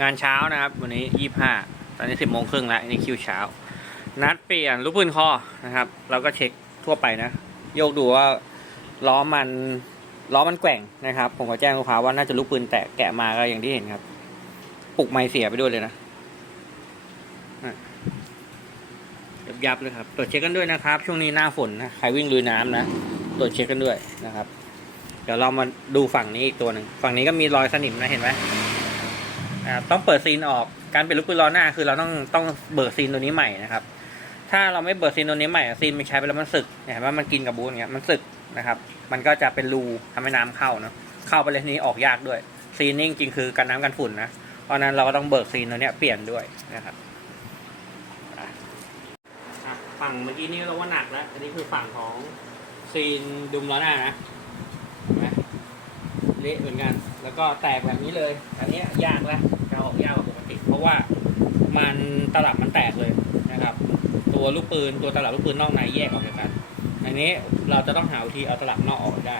งานเช้านะครับ วันนี้ยี่ห้าตอนนี้สิบโมงครึ่งแล้วอันนี่คิวเช้า นัดเปลี่ยนลูกปืนคอนะครับ เราก็เช็คทั่วไปนะ โยกดูว่าล้อมันล้อมันแกว่งนะครับ ผมก็แจ้งลูกค้าว่าน่าจะลูกปืนแตกแกะมาก็อย่างที่เห็นครับ ปลุกไม้เสียไปด้วยเลยนะยับยับเลยครับ ตรวจเช็คกันด้วยนะครับ ช่วงนี้หน้าฝนนะ ใครวิ่งลุยน้ำนะ ตรวจเช็คกันด้วยนะครับ เดี๋ยวเรามาดูฝั่งนี้อีกตัวหนึ่ง ฝั่งนี้ก็มีรอยสนิมนะเห็นไหม ต้องเปิดซีนออกการเป็นลูกปืนล้อหน้าคือเราต้องต้องเบิร์ซีนตัวนี้ใหม่นะครับ ถ้าเราไม่เบิร์ซีนตัวนี้ใหม่ซีนมันใช้ไปแล้วมันสึกเนี่ยเห็นไหมมันกินกับบูนเงี้ยมันสึกนะครับ มันก็จะเป็นรูทำให้น้ำเข้าเนาะเข้าไปเลยนี้ออกยากด้วยซีนนี่จริงคือกันน้ำกันฝุ่นนะเพราะนั้นเราก็ต้องเบิร์ซีนตัวนี้เปลี่ยนด้วยนะครับฝั่งเมื่อกี้นี่เราว่าหนักแล้ว อันนี้คือฝั่งของซีนดุมล้อหน้านะเละเหมือนกัน แล้วก็แตกแบบนี้เลย อันนี้ยยากแล้ว จะออกยากกว่าปกติ เพราะว่ามันตลับมันแตกเลยนะครับ ตัวลูกปืนตัวตลับลูกปืนนอกในแยกออกจากกันอันนี้เราจะต้องหาวิธีเอาตลับนอกออกได้